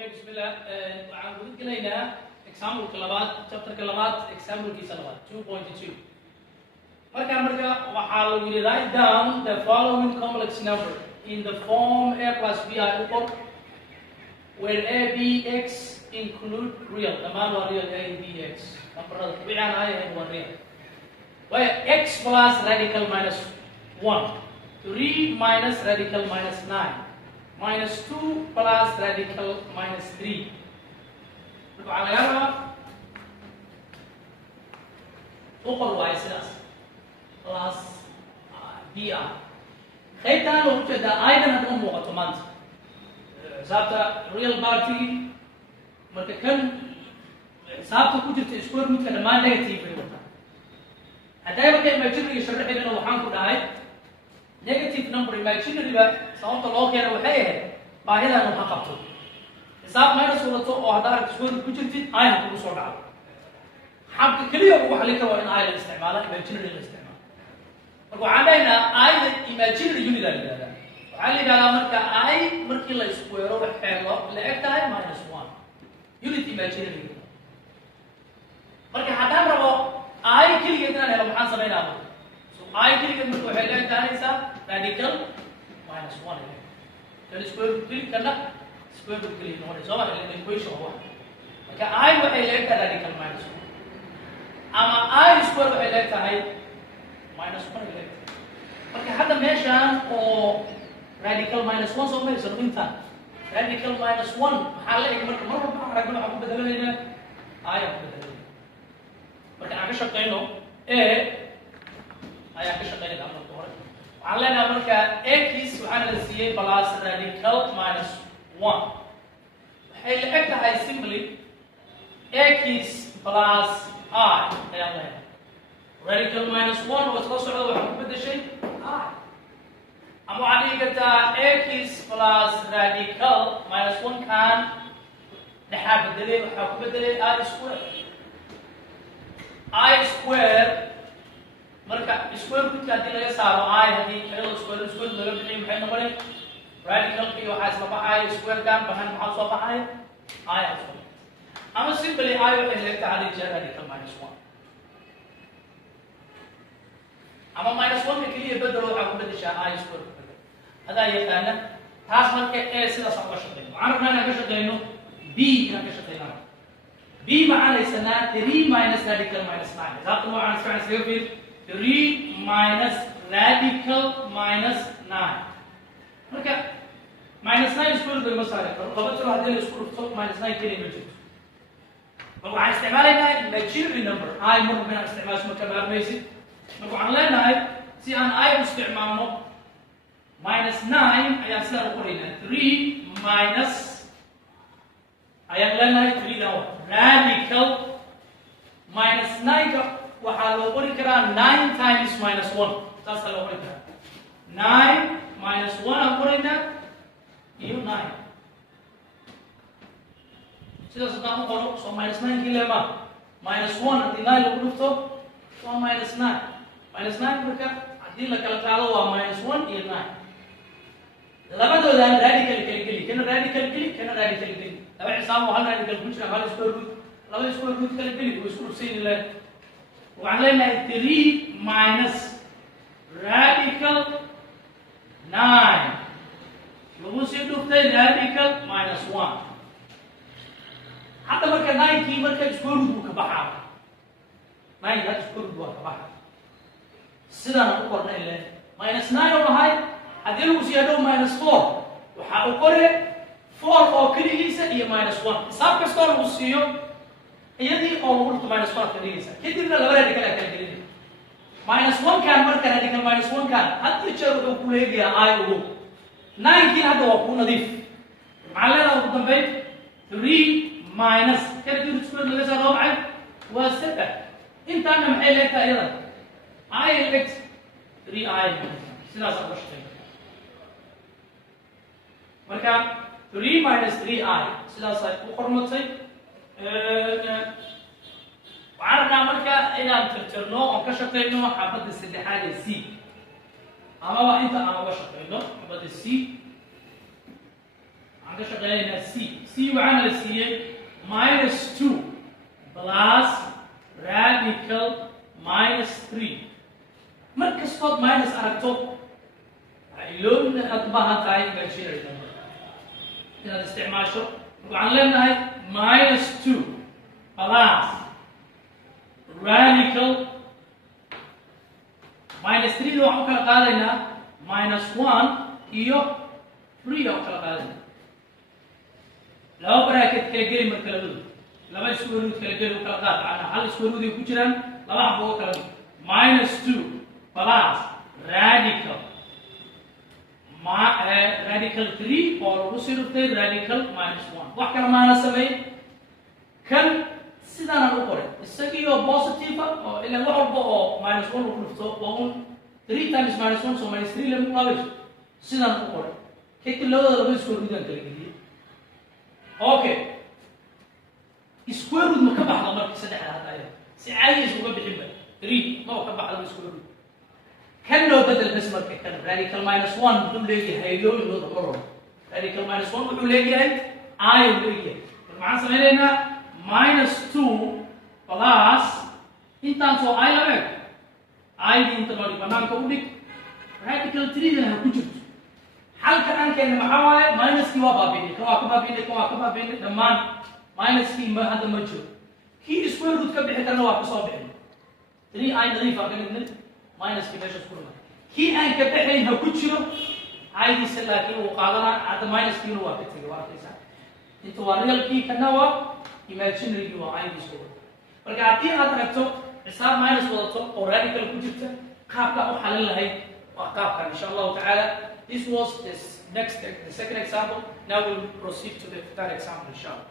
Okay, bismillah. waxaan guud gelaynaa example labaad, chapter labaad, example kiisa labaad 2.2. marka waxaa lagu yiri write down the following complex number in the form a plus b I equal where a b x include real dhammaan waa real a b x numberada tabicaan ay ahayd waa real where x plus radical minus 1 3 minus radical minus 9 minus 2 plus radical minus 3. waxaa laga rabaa uqor waa sidaas plus dr qaybtan oo ujeeda aydan hadda u muuqato maanta xisaabta real party marka kan xisaabta ku jirta square root-ka dhammaan negative bay wataa hadday marka imaginary sharaxeedana waxaan ku dhahay negative number imaginary ba sababta loo keeno waxay ahayd baahidan waxa qabto xisaab minus wadato oo hadda aragto square root ku jirtid ayna kugu soo dhacdo xabka kaliya ugu xalin karo in ay la isticmaalo imaginary la isticmaalo marka waxaan leenahay ayda imaginary unit la yiraahdo waxaa la yiraahdaa marka ay markii la square waxay la eg tahay minus 1 unit imaginary marka haddaan rabo ay kaligeed inaan helo maxaan sameynaa I kaligeed marka waxay la eg tahay radical minus 1 kan square root kana square root kaliya noqonaysa soo marka equation waa marka I waxay la eg tahay radical minus 1 ama I square waxay la eg tahay minus 1 la eg marka hadda meeshaan oo radical minus 1 soo maraysa inta radical minus 1 maxaa la eg marka mar walba aragno waxa ku bedelaynaa I ku bedelaynaa marka aan ka shaqeyno ayaa ka shaqeynaya marka hore waxaan leenahay marka x waxaan la siiyay plus radical minus 1 waxay la eg tahay simply x plus I ayaan leenahay radical minus 1 oo soo socda waxa ku bedeshay I ama waxaan dhigi kartaa x plus radical minus 1 kan dhaxaa bedelay waxa ku bedelay I square marka square root ka hadii laga saaro I hadii ayadoo square laga bixiyo maxay noqonay radical ki waxa isla baxay square kan baxan maxaa soo baxay I ama simply I waxay la tahay radical minus 1 ama minus 1 ka kaliya bedelo waxa ku bedeshaa I square hada yaqaana taas marka sidaas aan ka shaqeyno waxaan rabnaa inaan ka shaqeyno b inaan ka shaqeyno b macnaheedu 3 minus radical minus 9 sababta waxaan isticmaalay sawir 3 minus radical minus 9 marka minus 9 square root ma saari karo laba tiro hadii la isku dhufto minus 9 kaliya ma jirto marka waxaan isticmaalaynaa imaginary number I marka inaan isticmaasho marka maarmaysid marka waxaan leenahay si aan I u isticmaalno minus 9 ayaan sidaa u qoraynaa 3 minus ayaan leenahay 3 down radical minus 9 ka waxaa loo qori karaa 9 times minus 1 taas loo qori karaa 9 minus 1 aan qoraynaa iyo 9 sidaas haddaan u qoro soo minus 9 kii leema minus 1 haddii 9 lagu dhufto waa minus 9 minus 9 marka haddii la kala qaado waa minus 1 iyo 9 labadoodan radical kala geli kana radical geli kana radical geli laba xisaab oo hal radical ku jira hal square root laba square root kala geli oo isku dhufsayn ilaa waxaan leenahay 3 minus radical 9 lagu sii dhuftay radical minus 1 hadda marka 9 kii marka square root ka baxaa 9 hadda square root waa ka baxaa sidaan u qornay ilaa minus 9 oo lahay haddii lagu sii hadhow minus 4 waxaa u qore 4 oo keligiisa iyo minus 1 xisaab kastoo lagu siiyo iyadii oo lagu dhufto minus 4 keligiisa kadibna laba radical kala gelin minus 1 kan marka radical minus 1 kan hadda jeer wuxuu ku leeyahay I ugu 9 kii hadda waa ku nadiif maxaa leedahay ugu dambeyn 3 minus kadib square laga soo raacay waa 7 intaana maxay leedahay iyada I x 3I sidaas aan u shaqeeyo marka 3 minus 3I sidaas ay u qormatay waxaan rabnaa marka inaan tirtirno oo ka shaqeyno xabadda saddexaad ee C ama waa inta aan uga shaqeyno xabadda C عن كشغلنا C وعنا السي minus 2 plus radical minus 3 مركز صوت minus أركتو لون أطبعها تاي imaginary number هذا استعمال شو وعلمنا هاي minus 2 plus radical minus 3 لو عم كلا قالنا minus 1 إيو 3 لو كلا قالنا لو براكت كلا جري من كلا دول لما سكوير روت كلا جري وكلا قال أنا هل سكوير روت يكوشران لما حبوا كلا minus 2 plus radical radical 3 or وسيرته radical minus 1 وحكر ما نسمي كان سيدنا نقول السكيو positive إلا واحد بقى minus 1 وكلفته وهم 3 times minus 1 so minus 3 لم نقابل سيدنا نقول كيك لو ده سكوير روت كلا جديد أوكي سكوير روت مكبح على مركز سدح هذا أيه سعايز مكبح حبة 3 ما مكبح على سكوير روت كان لو بدل بس مركز كان radical minus 1 بدون ليه هيلو ينو ضمره radical minus 1 بدون ليه I ليه معنا سمعنا minus 2 plus intan so I لمك I دي انت نوري بنام كودك radical 3 ده كوجت حل كان كان معاه minus كي وابابين كوا بين دمان minus كي ما هذا مجهول كي سكوير روت كبح كان واحد صابعين 3 I نظيفة كان minus كي ماشي سكوير كي أن كبحين هكوجلو I دي سلاكي وقالنا هذا minus كي واحد كذا itu real key kenapa imaginary juga I di sini. Berarti ada itu hisab minus walaupun or radical kujibta kapla oh halal lah wakaf kan insyaallah taala. This was the second example. Now we'll proceed to the third example insyaallah.